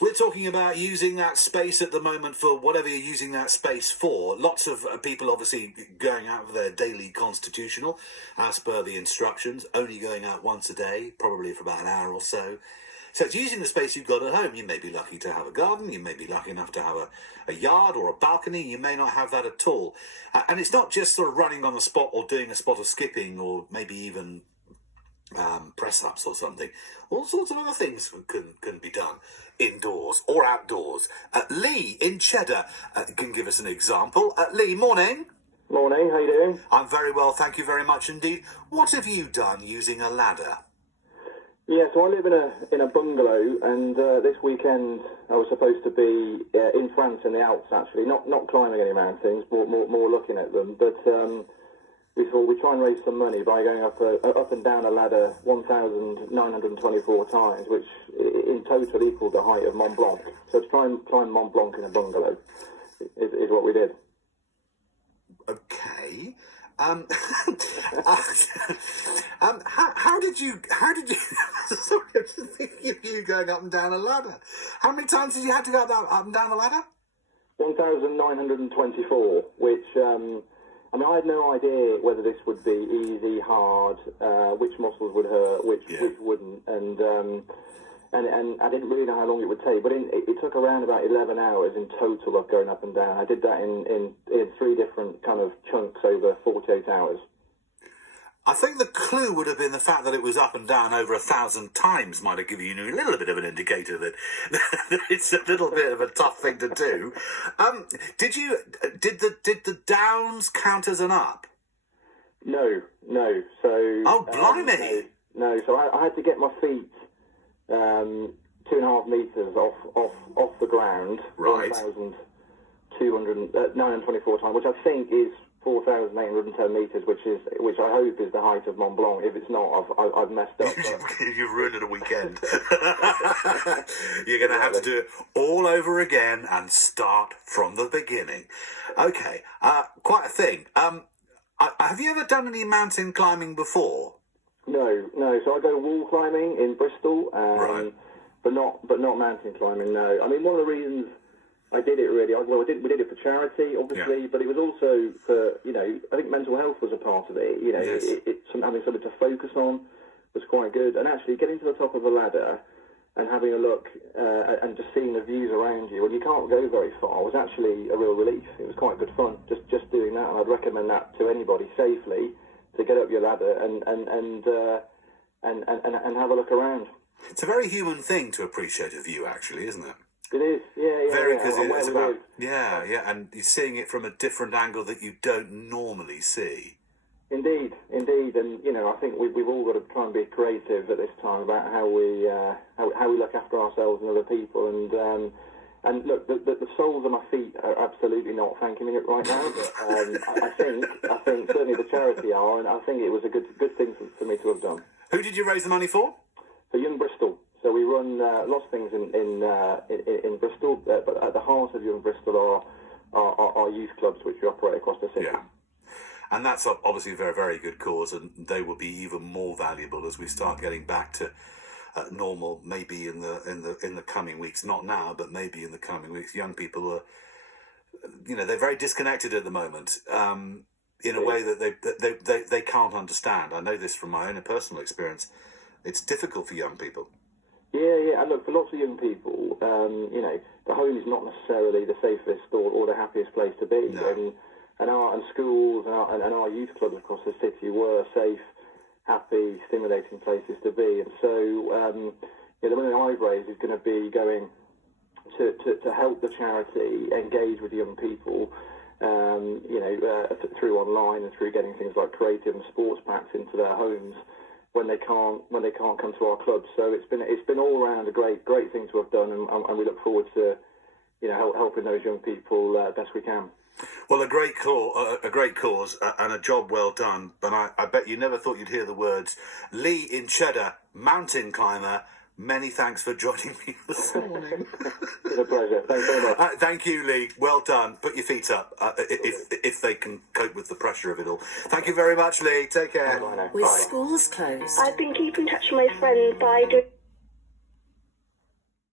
We're talking about using that space at the moment for whatever you're using that space for. Lots of people obviously going out of their daily constitutional, as per the instructions, only going out once a day, probably for about an hour or so. So it's using the space you've got at home. You may be lucky to have a garden, you may be lucky enough to have a yard or a balcony, you may not have that at all. And it's not just sort of running on the spot or doing a spot of skipping or maybe even press-ups or something. All sorts of other things can be done indoors or outdoors. Lee in Cheddar can give us an example. Lee, morning. Morning, how you doing? I'm very well, thank you very much indeed. What have you done using a ladder? Yeah, so I live in a bungalow, and this weekend I was supposed to be in France in the Alps, actually, not climbing any mountains, more looking at them. But we thought we'd try and raise some money by going up and down a ladder 1,924 times, which in total equaled the height of Mont Blanc. So to try and climb Mont Blanc in a bungalow is what we did. Okay. How did you sorry, I'm just thinking of you going up and down a ladder. How many times did you have to go up and down the ladder? 1,924, which I mean, I had no idea whether this would be easy, hard, which muscles would hurt, which wouldn't, and I didn't really know how long it would take. But it took around about 11 hours in total of going up and down. I did that in 3 different kind of chunks over 48 hours. I think the clue would have been the fact that it was up and down over 1,000 times might have given you a little bit of an indicator that it's a little bit of a tough thing to do. Did the downs count as an up? No. So blimey! No. So I had to get my feet 2.5 meters off the ground. Right. 1,924 times, which I think is 4,810 metres, which I hope is the height of Mont Blanc. If it's not, I've messed up. You've ruined a weekend. You're going to have to do it all over again and start from the beginning. Okay, quite a thing. Have you ever done any mountain climbing before? No. So I go wall climbing in Bristol, right. but not mountain climbing. No, I mean one of the reasons I did it really. We did it for charity, obviously, but it was also for, I think mental health was a part of it. Yes. Having something to focus on was quite good. And actually getting to the top of a ladder and having a look and just seeing the views around you when you can't go very far was actually a real relief. It was quite good fun just doing that, and I'd recommend that to anybody safely to get up your ladder and have a look around. It's a very human thing to appreciate a view, actually, isn't it? It is, yeah. Very, because it's about, and you're seeing it from a different angle that you don't normally see. Indeed, and I think we've all got to try and be creative at this time about how we look after ourselves and other people, and look, the soles of my feet are absolutely not thanking me right now, but I think certainly the charity are, and I think it was a good thing for me to have done. Who did you raise the money for? For Young Bristol. So we run lots of things in Bristol, but at the heart of Young Bristol are youth clubs which we operate across the city. Yeah, and that's obviously a very, very good cause, and they will be even more valuable as we start getting back to normal. Maybe in the coming weeks, not now, but maybe in the coming weeks. Young people are, they're very disconnected at the moment. In a way that they can't understand. I know this from my own personal experience. It's difficult for young people. Yeah, and look, for lots of young people, the home is not necessarily the safest or the happiest place to be. No. And schools and our youth clubs across the city were safe, happy, stimulating places to be. And so, the money I've raised is going to be going to help the charity engage with young people, through online and through getting things like creative and sports packs into their homes when they can't come to our clubs. So it's been all around a great thing to have done, and we look forward to helping those young people best we can. Well, a great cause, and a job well done. But I bet you never thought you'd hear the words Lee in Cheddar, mountain climber. Many thanks for joining me this morning. It's a pleasure. Thanks very much. Thank you, Lee. Well done. Put your feet up if they can cope with the pressure of it all. Thank you very much, Lee. Take care. With schools closed, I've been keeping in touch with my friends by doing